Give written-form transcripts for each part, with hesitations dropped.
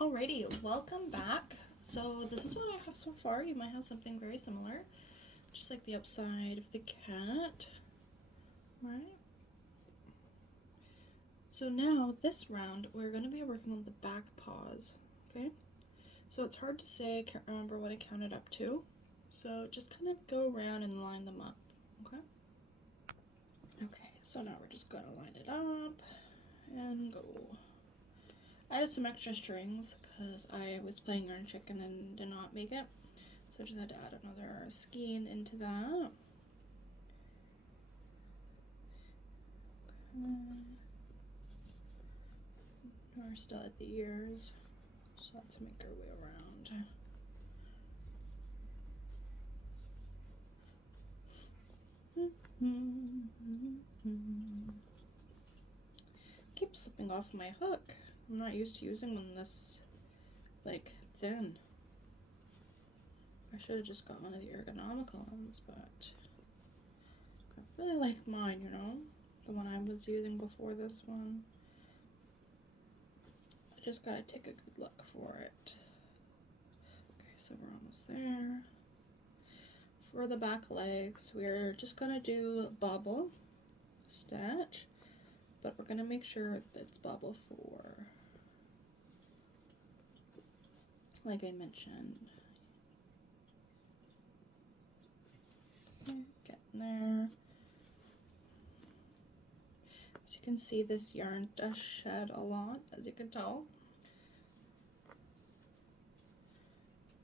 Alrighty, welcome back. So this is what I have so far. You might have something very similar, just like the outside of the cat, right? So now this round, we're going to be working on the back paws, okay? So it's hard to say, I can't remember what I counted up to. So just kind of go around and line them up, okay? Okay, so now we're just going to line it up and go. I added some extra strings because I was playing Yarn Chicken and did not make it. So I just had to add another skein into that. We're still at the ears, so let's make our way around. Keeps slipping off my hook. I'm not used to using one this like thin. I should have just got one of the ergonomical ones, but I really like mine, you know, the one I was using before this one. I just gotta take a good look for it. Okay, so we're almost there. For the back legs, we're just gonna do bobble stitch, but we're gonna make sure that it's bobble 4, like I mentioned. Okay, getting there. As you can see, this yarn does shed a lot, as you can tell.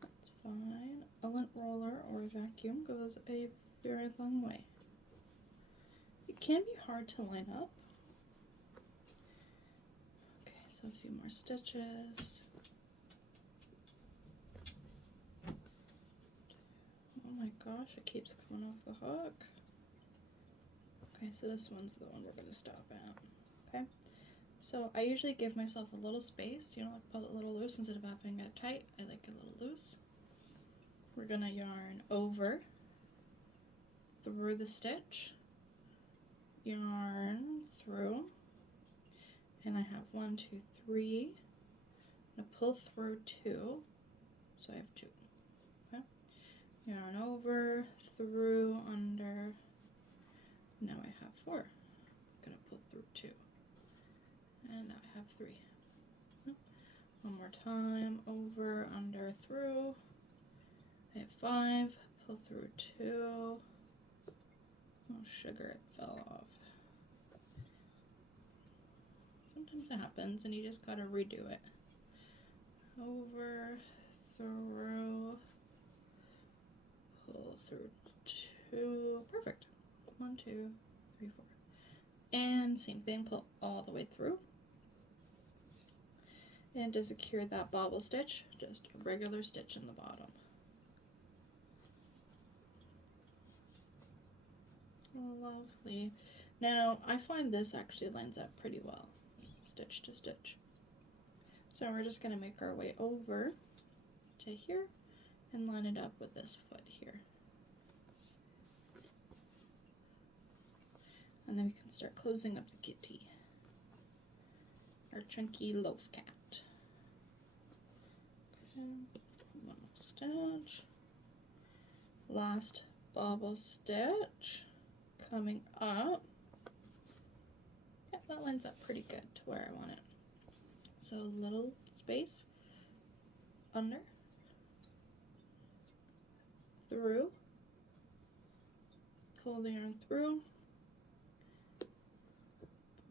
That's fine. A lint roller or a vacuum goes a very long way. It can be hard to line up. Okay, so a few more stitches. Oh my gosh, it keeps coming off the hook. Okay, so this one's the one we're going to stop at. Okay, so I usually give myself a little space, you know, like pull it a little loose instead of having it tight. I like it a little loose. We're going to yarn over, through the stitch, yarn through, and I have 1, 2, 3. I'm going to pull through 2, so I have 2. Okay, yarn over, through, under. Now I have 4. I'm going to pull through 2, and now I have 3. One more time, over, under, through. I have 5, pull through 2. Oh, sugar, it fell off. Sometimes it happens and you just gotta redo it. Over, through, pull through 2. Perfect. 1, 2, 3, 4. And same thing, pull all the way through. And to secure that bobble stitch, just a regular stitch in the bottom. Lovely. Now, I find this actually lines up pretty well, stitch to stitch. So we're just going to make our way over to here and line it up with this foot here. And then we can start closing up the kitty, our chunky loaf cat. Okay, one more stitch. Last bobble stitch coming up. Yeah, that lines up pretty good to where I want it. So little space, under, through, pull the yarn through,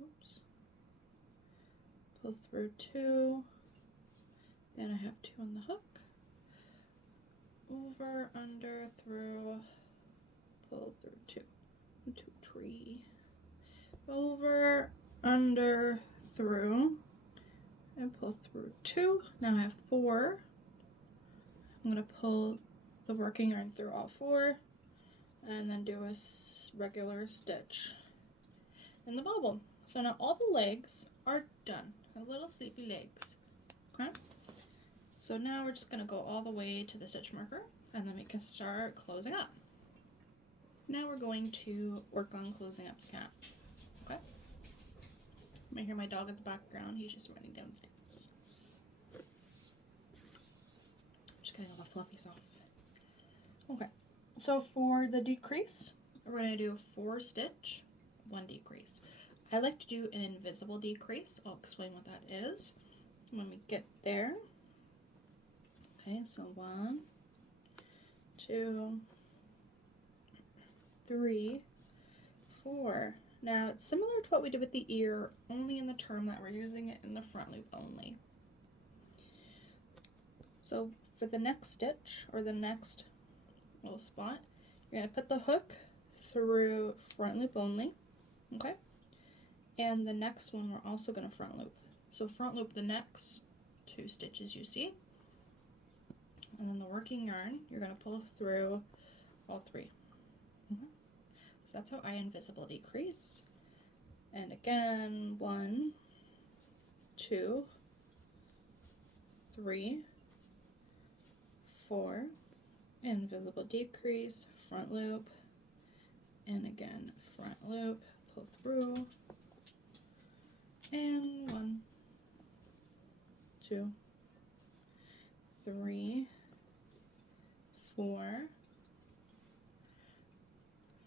oops, pull through 2, and I have 2 on the hook, over, under, through, pull through 2, 2, 3, over, under, through, and pull through 2. Now I have 4. I'm going to pull the working yarn through all 4 and then do a regular stitch in the bobble. So now all the legs are done. The little sleepy legs. Okay? So now we're just going to go all the way to the stitch marker and then we can start closing up. Now we're going to work on closing up the cat. Okay? You might hear my dog in the background. He's just running downstairs. fluffy self. Okay, so for the decrease, we're going to do 4 stitch, 1 decrease. I like to do an invisible decrease. I'll explain what that is when we get there. Okay, so 1, 2, 3, 4. Now it's similar to what we did with the ear, only in the term that we're using it in the front loop only. So for the next stitch, or the next little spot, you're going to put the hook through front loop only, okay? And the next one we're also going to front loop. So front loop the next 2 stitches you see, and then the working yarn, you're going to pull through all 3. So that's how I invisible decrease. And again, 1, 2, 3, 4, invisible decrease, front loop, and again, front loop, pull through, and 1, 2, 3, 4,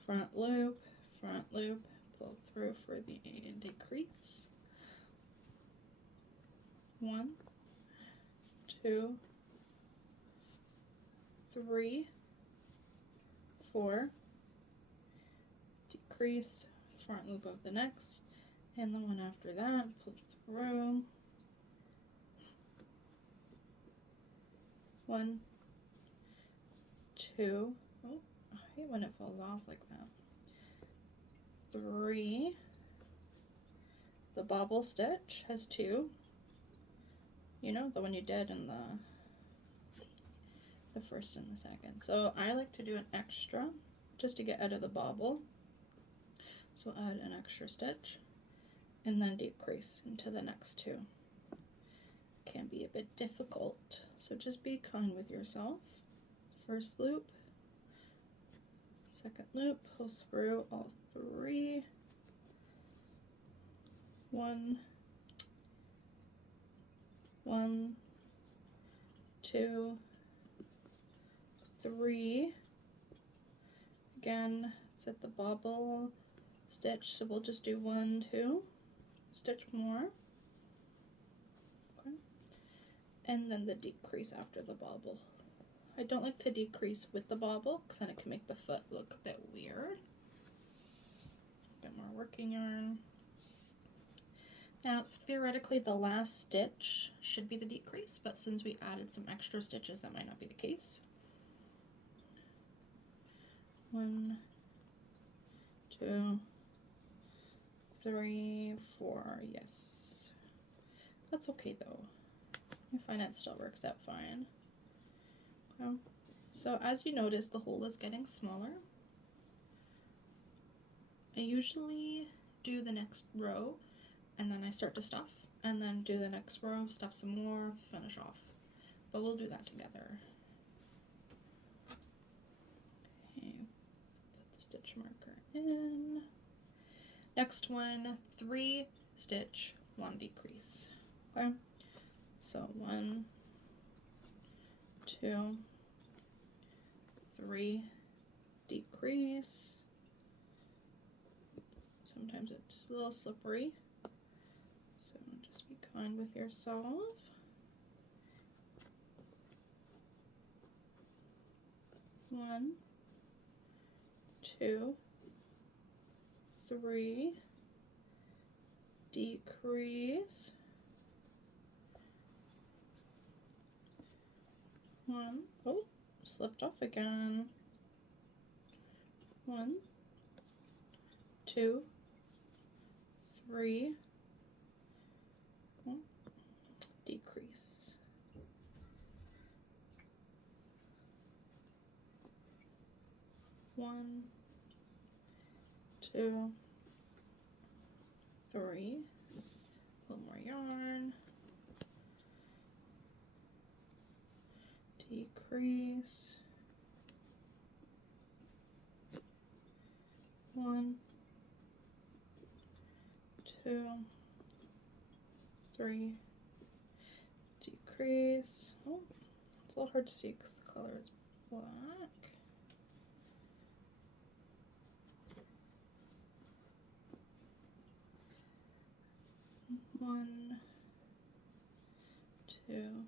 front loop, pull through for the decrease, 1, 2, 3, 4, decrease, front loop of the next, and the one after that, pull through, 1, 2, oh, I hate when it falls off like that, 3, the bobble stitch has 2, you know, the one you did in the first and the second. So I like to do an extra just to get out of the bobble. So add an extra stitch and then decrease into the next 2. Can be a bit difficult, so just be kind with yourself. First loop, second loop, pull through all 3. 1, 1, 2, 3. Again, it's at the bobble stitch, so we'll just do 1, 2, stitch more. Okay. And then the decrease after the bobble. I don't like to decrease with the bobble because then it can make the foot look a bit weird. Get more working yarn. Now, theoretically, the last stitch should be the decrease, but since we added some extra stitches, that might not be the case. 1, 2, 3, 4, yes. That's okay though. I find it still works out fine. Okay. So as you notice, the hole is getting smaller. I usually do the next row and then I start to stuff, and then do the next row, stuff some more, finish off. But we'll do that together. Okay, put the stitch marker in. Next one, 3 stitch, 1 decrease. Okay, so 1, 2, 3, decrease. Sometimes it's a little slippery, so just be kind with yourself. 1, 2, 3, decrease, 1, oh, slipped off again, 1, 2, 3, decrease, 1, 2, 3, a little more yarn, decrease, 1, 2, 3, decrease. Oh, it's a little hard to see because the color is black. One, two,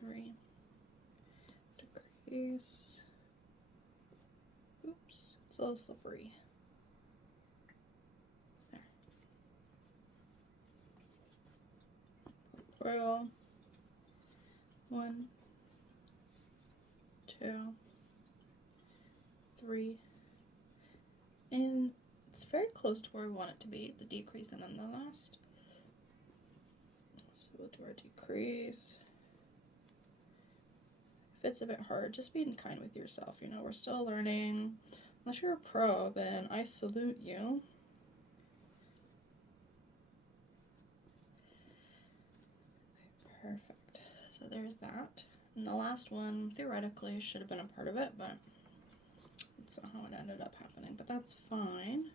three. Decrease. Oops, it's a little slippery. There. Through. 1, 2, 3, and it's very close to where we want it to be, the decrease and then the last. So we'll do our decrease. If it's a bit hard, just being kind with yourself, you know, we're still learning. Unless you're a pro, then I salute you. Okay, perfect. So there's that. And the last one, theoretically, should have been a part of it, but that's not how it ended up happening. But that's fine.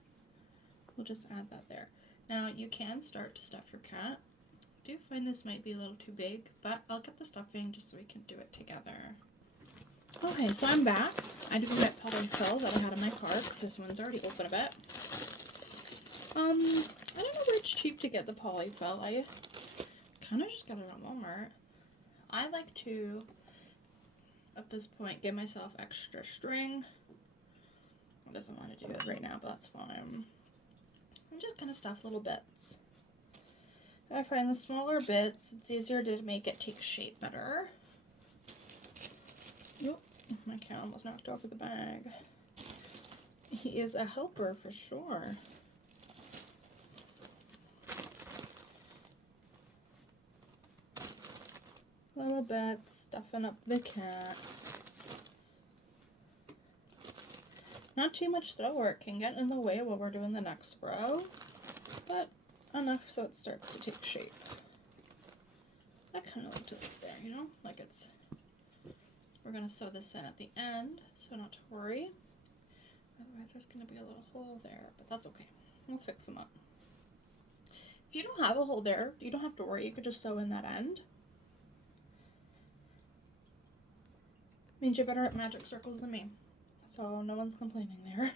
We'll just add that there. Now, you can start to stuff your cat. I do find this might be a little too big, but I'll get the stuffing just so we can do it together. Okay, so I'm back. I do my polyfill that I had in my car because this one's already open a bit. I don't know where it's cheap to get the polyfill. I kind of just got it at Walmart. I like to, at this point, give myself extra string. I doesn't want to do it right now, but that's fine. I'm just going to stuff little bits. I find the smaller bits, it's easier to make it take shape better. Oop, my cat almost knocked over the bag. He is a helper for sure. Little bits, stuffing up the cat. Not too much throw work can get in the way while we're doing the next row, but enough so it starts to take shape. I kind of like to look there, you know, like it's, we're going to sew this in at the end, so not to worry. Otherwise there's going to be a little hole there, but that's okay. We'll fix them up. If you don't have a hole there, you don't have to worry. You could just sew in that end. Means you're better at magic circles than me, so no one's complaining there.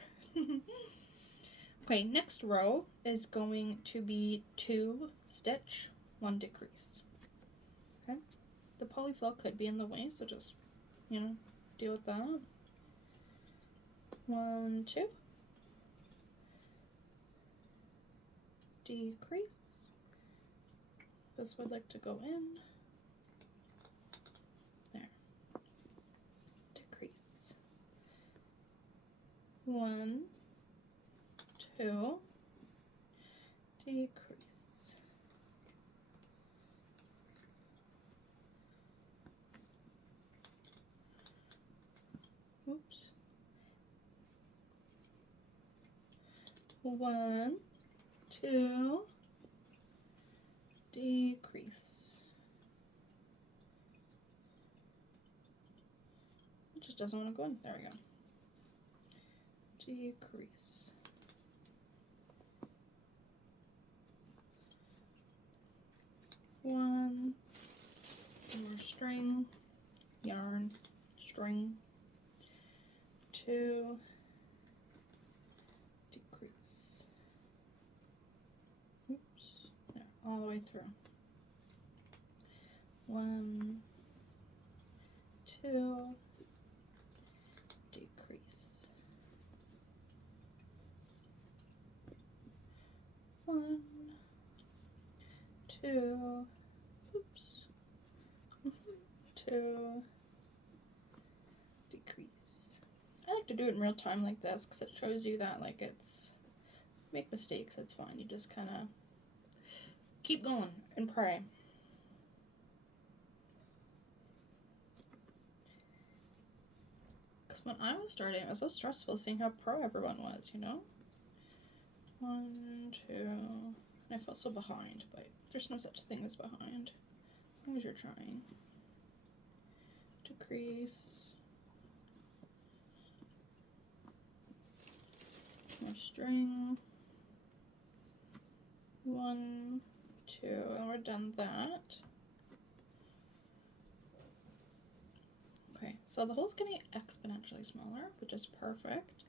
Okay, next row is going to be 2 stitch, 1 decrease. Okay, the polyfill could be in the way, so just, you know, deal with that. 1, 2, decrease. This would like to go in. There. Decrease. 1, 2, decrease. Oops. 1, 2, decrease. It just doesn't want to go in. There we go. Decrease. 1, more string, yarn, string, 2, decrease. Oops, there, all the way through. 1, 2, decrease. 1, 2, oops, 2, decrease. I like to do it in real time like this because it shows you that, like, it's, make mistakes, it's fine. You just kind of keep going and pray. Because when I was starting, it was so stressful seeing how pro everyone was, you know? 1, 2, and I felt so behind, but there's no such thing as behind, as long as you're trying. Decrease. More string. 1, 2, and we're done that. So the hole's getting exponentially smaller, which is perfect.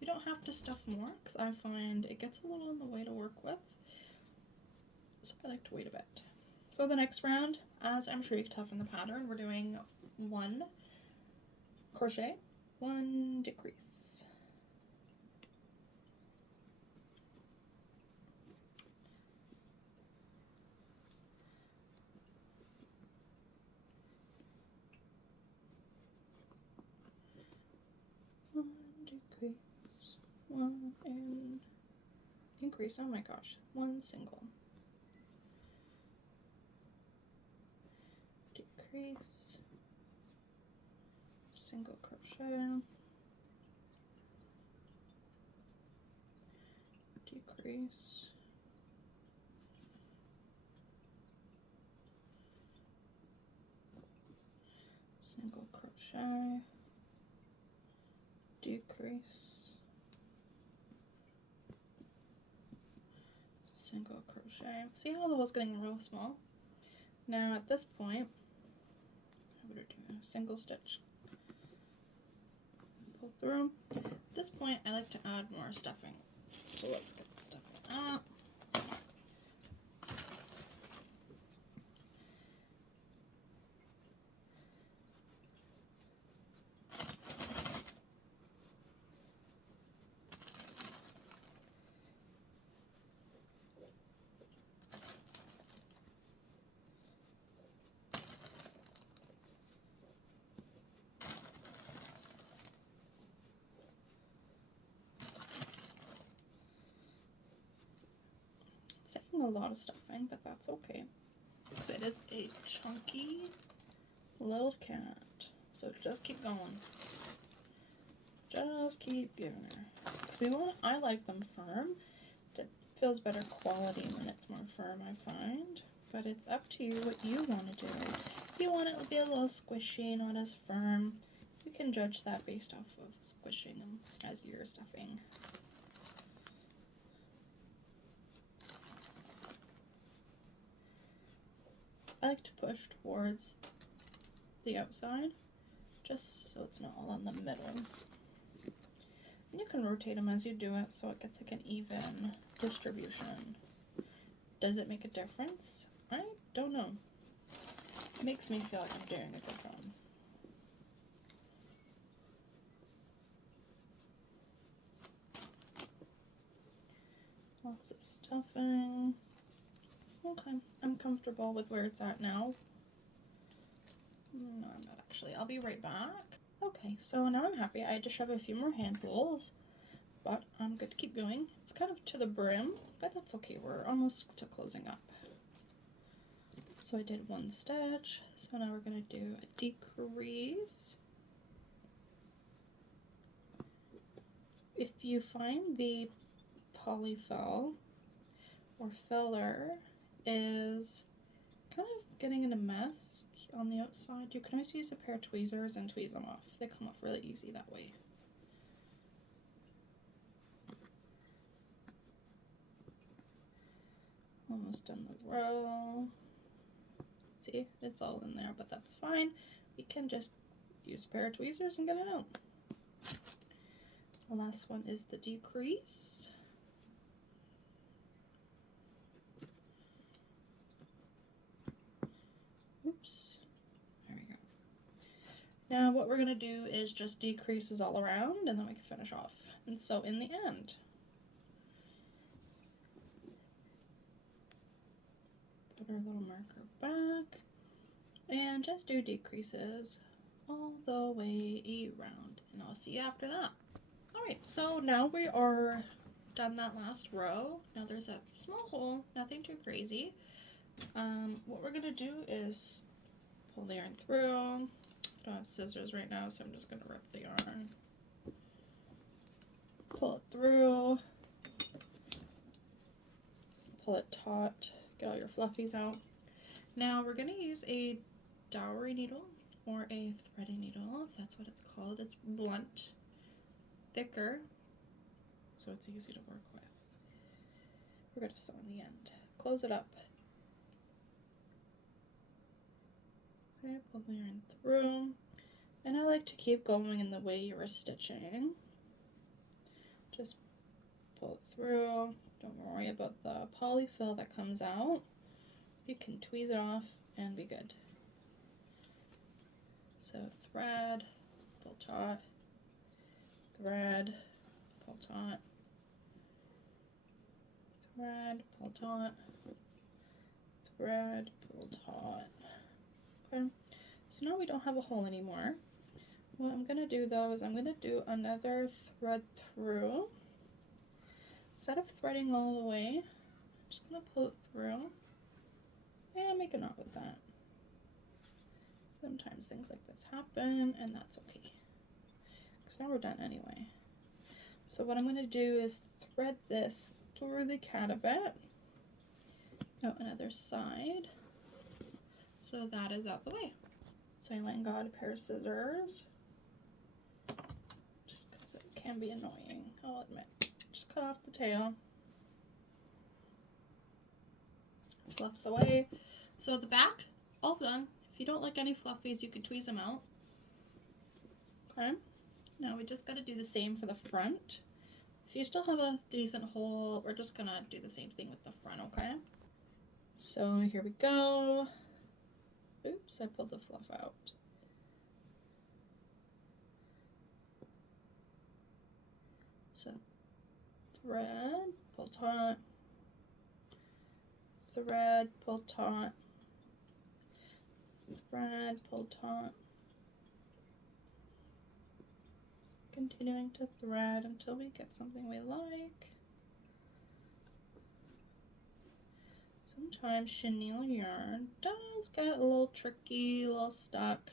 You don't have to stuff more because I find it gets a little in the way to work with. So I like to wait a bit. So the next round, as I'm sure you can tell from the pattern, we're doing 1 crochet, 1 decrease. Decrease, 1 and increase, oh my gosh, 1 single. Decrease, single crochet, decrease, single crochet, decrease, single crochet. See how the hole's getting real small? Now at this point, I'm going to do a single stitch, pull through. At this point, I like to add more stuffing. So let's get the stuffing up. Taking a lot of stuffing, but that's okay because it is a chunky little cat. So just keep going. Just keep giving her. I like them firm. It feels better quality when it's more firm, I find. But it's up to you what you want to do. If you want it to be a little squishy, not as firm, you can judge that based off of squishing them as you're stuffing. I like to push towards the outside, just so it's not all in the middle. And you can rotate them as you do it so it gets like an even distribution. Does it make a difference? I don't know. It makes me feel like I'm doing a good job. Lots of stuffing. Okay, I'm comfortable with where it's at now. No, I'm not actually. I'll be right back. Okay, so now I'm happy. I had to shove a few more handfuls, but I'm good to keep going. It's kind of to the brim, but that's okay. We're almost to closing up. So I did 1 stitch. So now we're going to do a decrease. If you find the polyfill or filler is kind of getting in a mess on the outside, you can always use a pair of tweezers and tweeze them off. They come off really easy that way. Almost done the row. See, it's all in there, but that's fine. We can just use a pair of tweezers and get it out. The last one is the decrease. Oops. There we go. Now what we're going to do is just decreases all around, and then we can finish off. And so in the end, put our little marker back and just do decreases all the way around, and I'll see you after that. Alright, so now we are done that last row. Now there's a small hole, nothing too crazy. What we're going to do is pull the yarn through. I don't have scissors right now, so I'm just going to rip the yarn. Pull it through. Pull it taut. Get all your fluffies out. Now we're going to use a dowry needle or a threading needle, if that's what it's called. It's blunt, thicker, so it's easy to work with. We're going to sew in the end. Close it up. Okay, pull the yarn through, And I like to keep going in the way you were stitching. Just pull it through. Don't worry about the polyfill that comes out. You can tweeze it off and be good. So thread, pull taut, thread, pull taut, thread, pull taut, thread, pull taut. Okay, so now we don't have a hole anymore. What I'm going to do though is I'm going to do another thread through. Instead of threading all the way, I'm just going to pull it through and make a knot with that. Sometimes things like this happen, and that's okay. Because now we're done anyway. So what I'm going to do is thread this through the cat a bit. Out another side. So that is out the way. So I went and got a pair of scissors. Just because it can be annoying, I'll admit. Just cut off the tail. Fluffs away. So the back, all done. If you don't like any fluffies, you can tweeze them out. Okay. Now we just got to do the same for the front. If you still have a decent hole, we're just going to do the same thing with the front, okay? So here we go. Oops, I pulled the fluff out. So thread, pull taut, thread, pull taut, thread, pull taut. Continuing to thread until we get something we like. Sometimes chenille yarn does get a little tricky, a little stuck.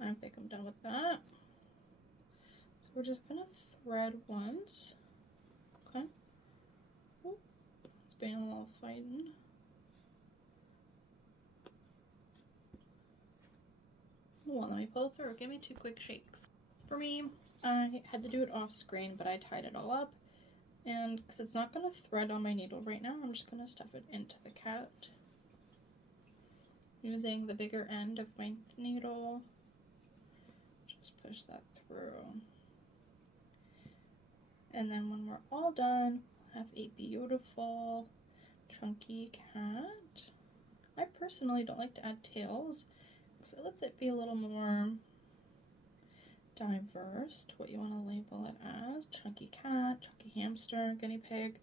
I think I'm done with that. So we're just gonna thread once. Okay. Ooh, it's been a little fighting. Well, let me pull through. Give me 2 quick shakes. For me, I had to do it off screen, but I tied it all up. And because it's not going to thread on my needle right now, I'm just going to stuff it into the cat. Using the bigger end of my needle. Just push that through. And then when we're all done, we'll have a beautiful chunky cat. I personally don't like to add tails. So it lets it be a little more diverse to what you want to label it as. Chunky cat, chunky hamster, guinea pig.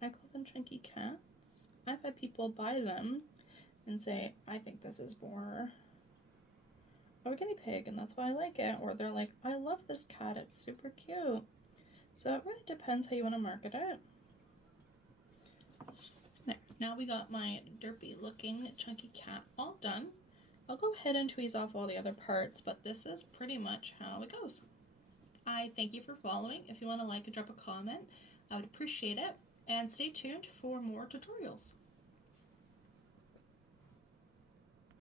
I call them chunky cats. I've had people buy them and say, I think this is more of a guinea pig and that's why I like it. Or they're like, I love this cat, it's super cute. So it really depends how you want to market it. There, now we got my derpy looking chunky cat all done. I'll go ahead and tweeze off all the other parts, but this is pretty much how it goes. I thank you for following. If you want to like and drop a comment, I would appreciate it. And stay tuned for more tutorials.